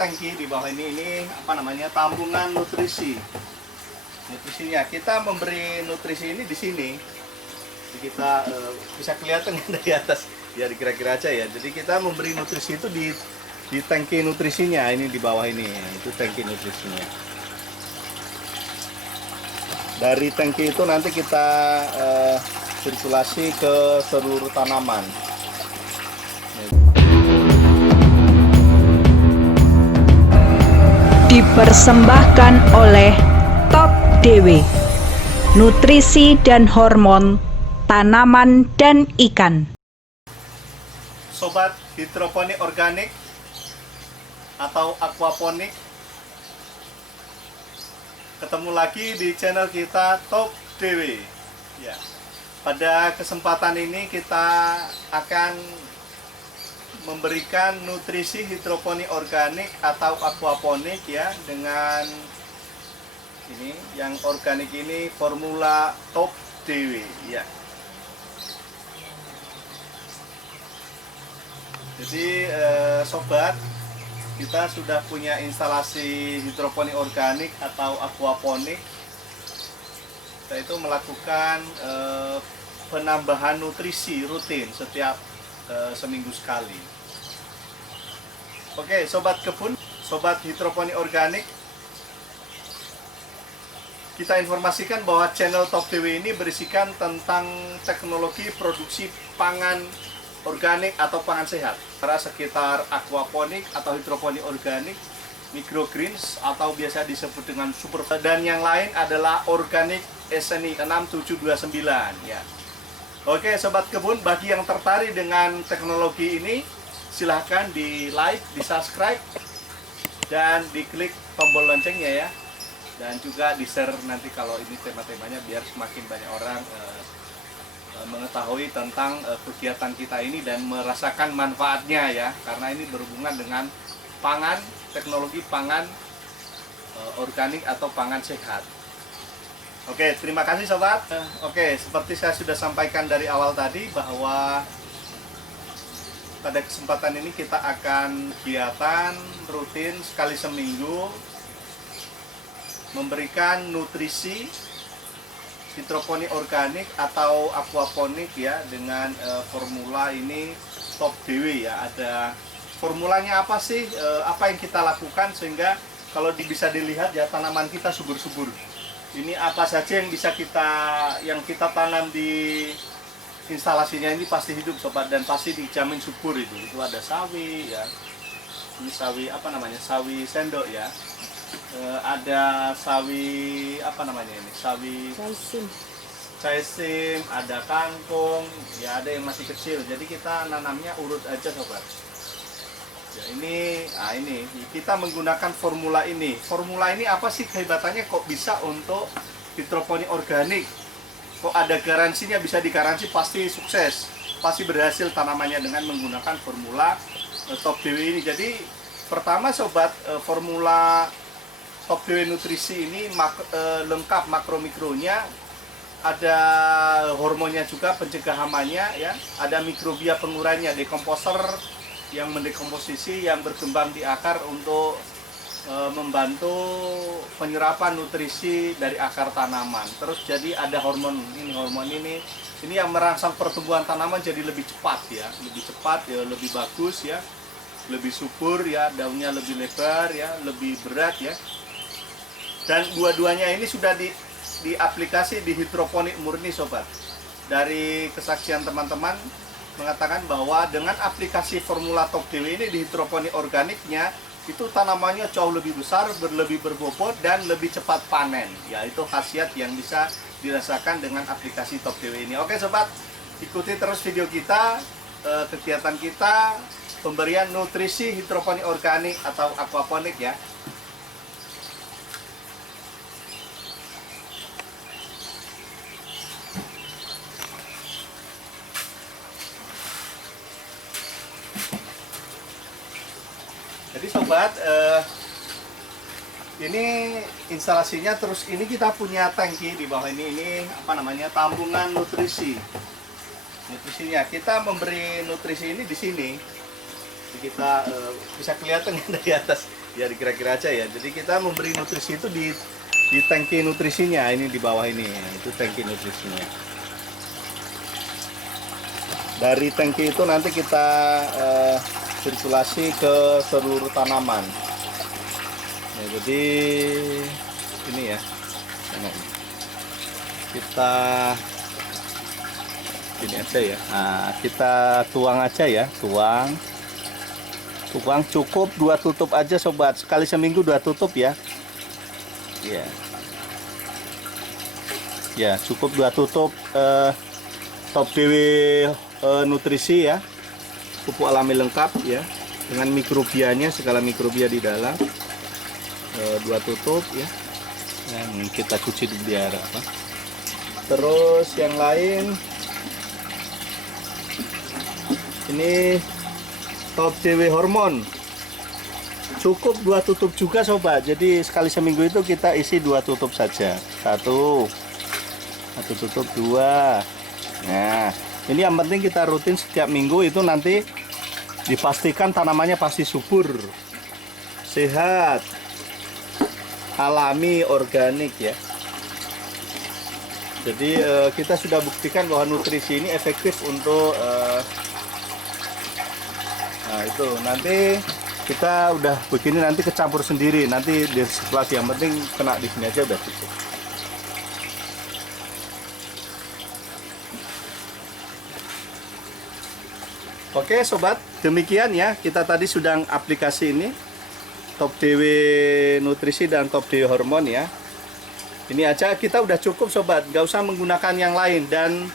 Tangki di bawah ini apa namanya, tambungan nutrisinya. Kita memberi nutrisi ini di sini. Jadi kita bisa kelihatan dari atas ya, kira-kira aja ya. Jadi kita memberi nutrisi itu di tangki nutrisinya ini di bawah ini. Itu tangki nutrisinya. Dari tangki itu nanti kita sirkulasi ke seluruh tanaman. Dipersembahkan oleh Top DW, nutrisi dan hormon tanaman dan ikan. Sobat hidroponik organik atau aquaponik, ketemu lagi di channel kita Top DW. Ya. Pada kesempatan ini kita akan memberikan nutrisi hidroponik organik atau aquaponik ya, dengan ini yang organik ini formula Top DW ya. Jadi sobat, kita sudah punya instalasi hidroponik organik atau aquaponik. Kita itu melakukan penambahan nutrisi rutin setiap seminggu sekali. Oke, sobat kebun, sobat hidroponik organik, kita informasikan bahwa channel Top DW ini berisikan tentang teknologi produksi pangan organik atau pangan sehat. Para sekitar aquaponik atau hidroponik organik, microgreens atau biasa disebut dengan super, dan yang lain adalah organik SNI 6729 ya. Oke sobat kebun, bagi yang tertarik dengan teknologi ini, silahkan di like, di subscribe, dan diklik tombol loncengnya ya. Dan juga di share nanti kalau ini tema-temanya, biar semakin banyak orang mengetahui tentang kegiatan kita ini dan merasakan manfaatnya ya. Karena ini berhubungan dengan pangan, teknologi pangan organik atau pangan sehat. Oke, terima kasih sobat. Oke, seperti saya sudah sampaikan dari awal tadi bahwa pada kesempatan ini kita akan kegiatan rutin sekali seminggu memberikan nutrisi hidroponik organik atau aquaponik ya, dengan formula ini Top DW ya. Ada formulanya apa sih? Apa yang kita lakukan sehingga kalau bisa dilihat ya, tanaman kita subur-subur. Ini apa saja yang bisa kita tanam di instalasinya ini pasti hidup sobat, dan pasti dijamin subur. Itu ada sawi ya, ini sawi apa namanya, sawi sendok ya, ada sawi apa namanya ini, sawi caisim, ada kangkung ya, ada yang masih kecil. Jadi kita nanamnya urut aja sobat ya. Ini kita menggunakan formula ini. Formula ini apa sih kehebatannya, kok bisa untuk hidroponik organik? Kok ada garansinya, bisa digaransi pasti sukses, pasti berhasil tanamannya dengan menggunakan formula Top DW ini. Jadi pertama sobat, formula Top DW nutrisi ini lengkap makro-mikronya, ada hormonnya juga pencegah hamanya ya, ada mikrobia pengurainya, dekomposer yang mendekomposisi, yang berkembang di akar untuk membantu penyerapan nutrisi dari akar tanaman. Terus jadi ada hormon ini yang merangsang pertumbuhan tanaman jadi lebih cepat ya, lebih bagus ya, lebih subur ya, daunnya lebih lebar ya, lebih berat ya. Dan dua-duanya ini sudah diaplikasi di hidroponik murni sobat. Dari kesaksian teman-teman mengatakan bahwa dengan aplikasi formula Top DW ini di hidroponik organiknya, itu tanamannya jauh lebih besar, lebih berbobot, dan lebih cepat panen. Ya, itu khasiat yang bisa dirasakan dengan aplikasi Top DW ini. Oke sobat, ikuti terus video kita, kegiatan kita, pemberian nutrisi hidroponik organik atau aquaponik ya. Jadi sobat, ini instalasinya, terus ini kita punya tangki di bawah ini apa namanya, tambungan nutrisinya. Kita memberi nutrisi ini di sini. Jadi kita bisa kelihatan dari atas biar kira-kira aja ya. Jadi kita memberi nutrisi itu di tangki nutrisinya, ini di bawah ini, itu tangki nutrisinya. Dari tangki itu nanti kita sirkulasi ke seluruh tanaman. Nah, jadi ini ya, kita ini aja ya. Nah, kita tuang aja ya, tuang cukup 2 tutup aja sobat, sekali seminggu 2 tutup ya. Ya, ya cukup 2 tutup Top DW nutrisi ya, pupuk alami lengkap ya, dengan mikrobianya, segala mikrobia di dalam. 2 tutup ya. Dan kita cuci dulu biar apa. Terus yang lain ini Top DW hormon, cukup 2 tutup juga sobat. Jadi sekali seminggu itu kita isi 2 tutup saja. 1 tutup, 2. Nah, ini yang penting kita rutin setiap minggu, itu nanti dipastikan tanamannya pasti subur, sehat, alami, organik ya. Jadi kita sudah buktikan bahwa nutrisi ini efektif untuk nah itu nanti kita udah begini nanti kecampur sendiri, nanti di sirkulasi, yang penting kena di sini aja udah cukup. Oke sobat, demikian ya, kita tadi sudah aplikasi ini Top DW nutrisi dan Top DW hormon ya. Ini aja kita udah cukup sobat, nggak usah menggunakan yang lain. Dan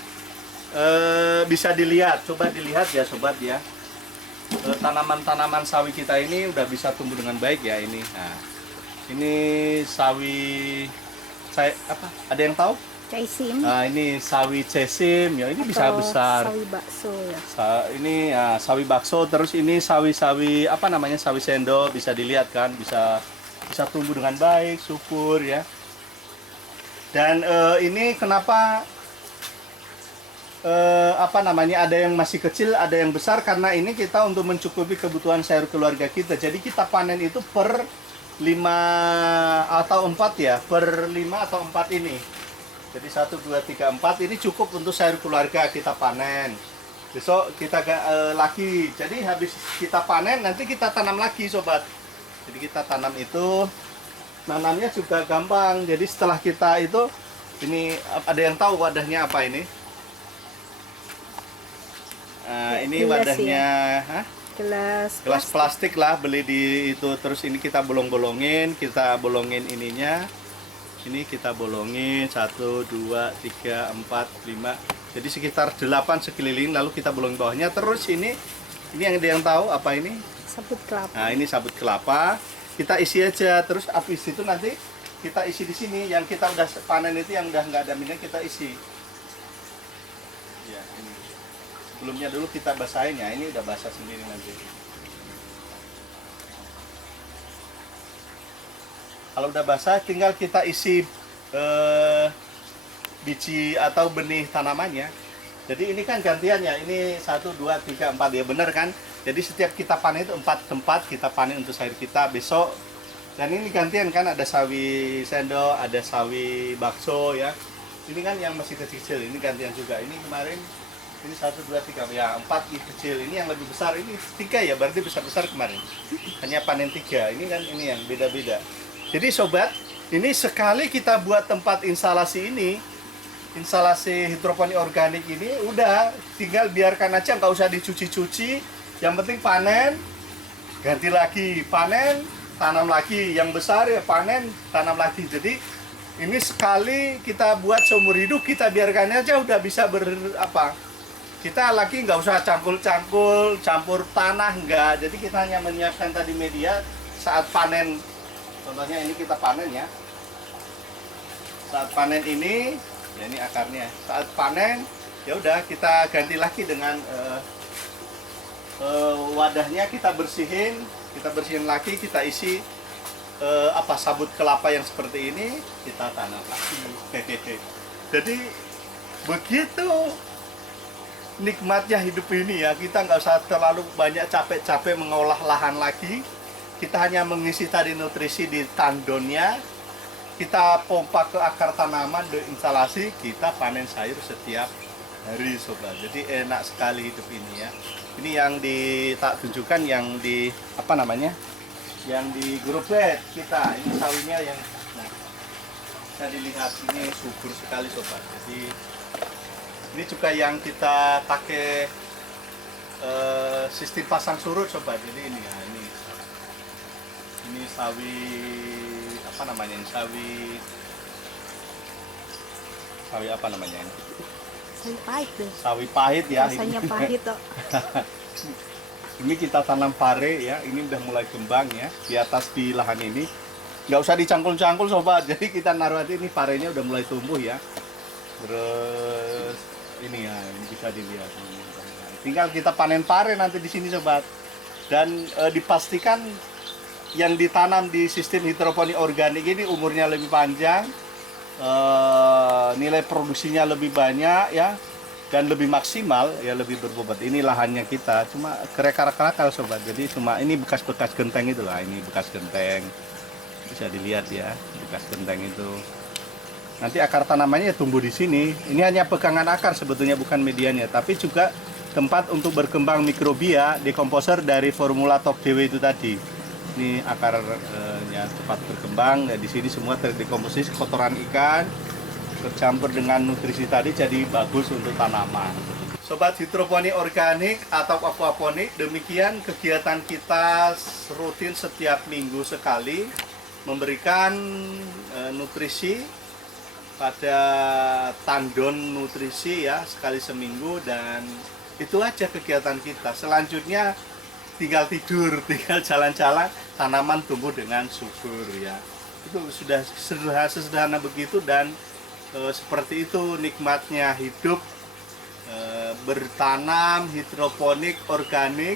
bisa dilihat, coba dilihat ya sobat ya, tanaman-tanaman sawi kita ini udah bisa tumbuh dengan baik ya ini. Nah, ini sawi apa? Ada yang tahu? Caisim. Nah, ini sawi cesim ya, ini bisa besar. Sawi bakso ya. Ini ya, sawi bakso, terus ini sawi-sawi apa namanya, sawi sendo, bisa dilihat kan, bisa tumbuh dengan baik, subur ya. Dan ini kenapa apa namanya, ada yang masih kecil, ada yang besar, karena ini kita untuk mencukupi kebutuhan sayur keluarga kita. Jadi kita panen itu per 5 atau 4 ya, per 5 atau 4 ini. Jadi 1, 2, 3, 4 ini cukup untuk sayur keluarga kita panen. Besok kita lagi. Jadi habis kita panen nanti kita tanam lagi sobat. Jadi kita tanam itu, nanamnya juga gampang. Jadi setelah kita itu, ini ada yang tahu wadahnya apa ini? Ini Gelas wadahnya, ya. Gelas plastik lah, beli di itu. Terus ini kita bolongin ininya. Ini kita bolongin 1, 2, 3, 4, 5. Jadi sekitar 8 sekeliling, lalu kita bolongin bawahnya. Terus ini yang ada yang tahu apa ini? Sabut kelapa. Nah, ini sabut kelapa. Kita isi aja, terus habis itu nanti kita isi di sini. Yang kita udah panen itu, yang udah nggak ada minyak, kita isi. Ya, ini. Sebelumnya dulu kita basahin ya, ini udah basah sendiri nanti. Kalau udah basah, tinggal kita isi biji atau benih tanamannya. Jadi ini kan gantian ya, ini 1, 2, 3, 4 ya, bener kan? Jadi setiap kita panen itu 4 tempat kita panen untuk sayur kita besok. Dan ini gantian kan, ada sawi sendok, ada sawi bakso ya. Ini kan yang masih kecil-kecil, ini gantian juga. Ini kemarin, ini 1, 2, 3, ya 4 ini kecil. Ini yang lebih besar, ini 3 ya, berarti besar-besar kemarin. Hanya panen 3, ini kan ini yang beda-beda. Jadi sobat, ini sekali kita buat tempat instalasi ini, instalasi hidroponik organik ini, udah tinggal biarkan aja, nggak usah dicuci-cuci. Yang penting panen, ganti lagi, panen, tanam lagi. Yang besar ya panen, tanam lagi. Jadi ini sekali kita buat seumur hidup, kita biarkan aja udah bisa kita lagi nggak usah campur tanah, nggak. Jadi kita hanya menyiapkan tadi media saat panen. Contohnya ini kita panen ya. Saat panen ini, ya ini akarnya. Saat panen, ya udah kita ganti lagi dengan wadahnya, kita bersihin lagi, kita isi sabut kelapa yang seperti ini, kita tanam lagi. Jadi begitu nikmatnya hidup ini ya, kita nggak usah terlalu banyak capek-capek mengolah lahan lagi. kita hanya mengisi tadi nutrisi di tandonnya, kita pompa ke akar tanaman di instalasi, kita panen sayur setiap hari sobat. Jadi enak sekali hidup ini ya. Ini yang tak tunjukkan yang di apa namanya? Yang di grow bed kita. Ini sawinya yang nah, bisa dilihat ini subur sekali sobat. Jadi ini juga yang kita pakai sistem pasang surut sobat. Jadi ini ya, ini sawi apa namanya? Sawi apa namanya? Sawi pahit deh. Sawi pahit ya. Rasanya pahit toh. Ini kita tanam pare ya. Ini udah mulai kembang ya di atas di lahan ini. Nggak usah dicangkul-cangkul sobat. Jadi kita naruh aja, ini parenya udah mulai tumbuh ya. Terus ini ya, ini bisa dilihat. Tinggal kita panen pare nanti di sini sobat. Dan dipastikan yang ditanam di sistem hidroponik organik ini umurnya lebih panjang, nilai produksinya lebih banyak ya, dan lebih maksimal ya, lebih berbobot. Ini lahannya kita cuma kerekar-kerakal sobat. Jadi cuma ini bekas-bekas genteng itulah, ini bekas genteng. Bisa dilihat ya, bekas genteng itu. Nanti akar tanamannya tumbuh di sini. Ini hanya pegangan akar sebetulnya, bukan mediannya, tapi juga tempat untuk berkembang mikrobia dekomposer dari formula top DW itu tadi. Ini akarnya cepat berkembang. Nah, di sini semua terdekomposisi kotoran ikan bercampur dengan nutrisi tadi, jadi bagus untuk tanaman. Sobat hidroponik organik atau aquaponik, demikian kegiatan kita rutin setiap minggu sekali memberikan nutrisi pada tandon nutrisi ya, sekali seminggu, dan itu aja kegiatan kita. Selanjutnya tinggal tidur, tinggal jalan-jalan, tanaman tumbuh dengan subur ya. Itu sudah sederhana begitu, dan seperti itu nikmatnya hidup bertanam hidroponik organik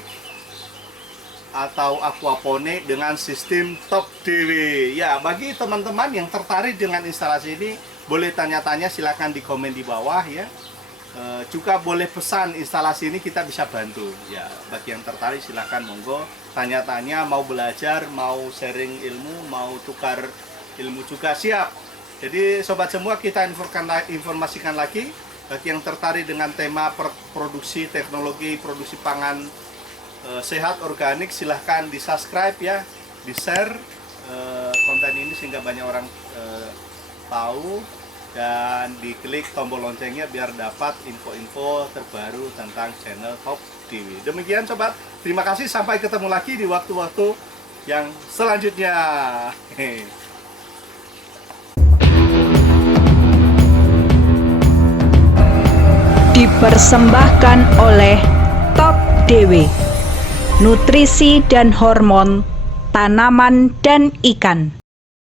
atau aquaponik dengan sistem top DW. Ya, bagi teman-teman yang tertarik dengan instalasi ini, boleh tanya-tanya, silakan di komen di bawah ya. Juga boleh pesan instalasi ini, kita bisa bantu ya. Bagi yang tertarik silahkan monggo tanya-tanya, mau belajar, mau sharing ilmu, mau tukar ilmu juga siap. Jadi sobat semua, kita informasikan lagi, bagi yang tertarik dengan tema produksi teknologi produksi pangan sehat organik, silahkan di subscribe ya, di share konten ini sehingga banyak orang tahu, dan diklik tombol loncengnya biar dapat info-info terbaru tentang channel Top DW. Demikian sobat, terima kasih, sampai ketemu lagi di waktu-waktu yang selanjutnya. Dipersembahkan oleh Top DW, nutrisi dan hormon tanaman dan ikan.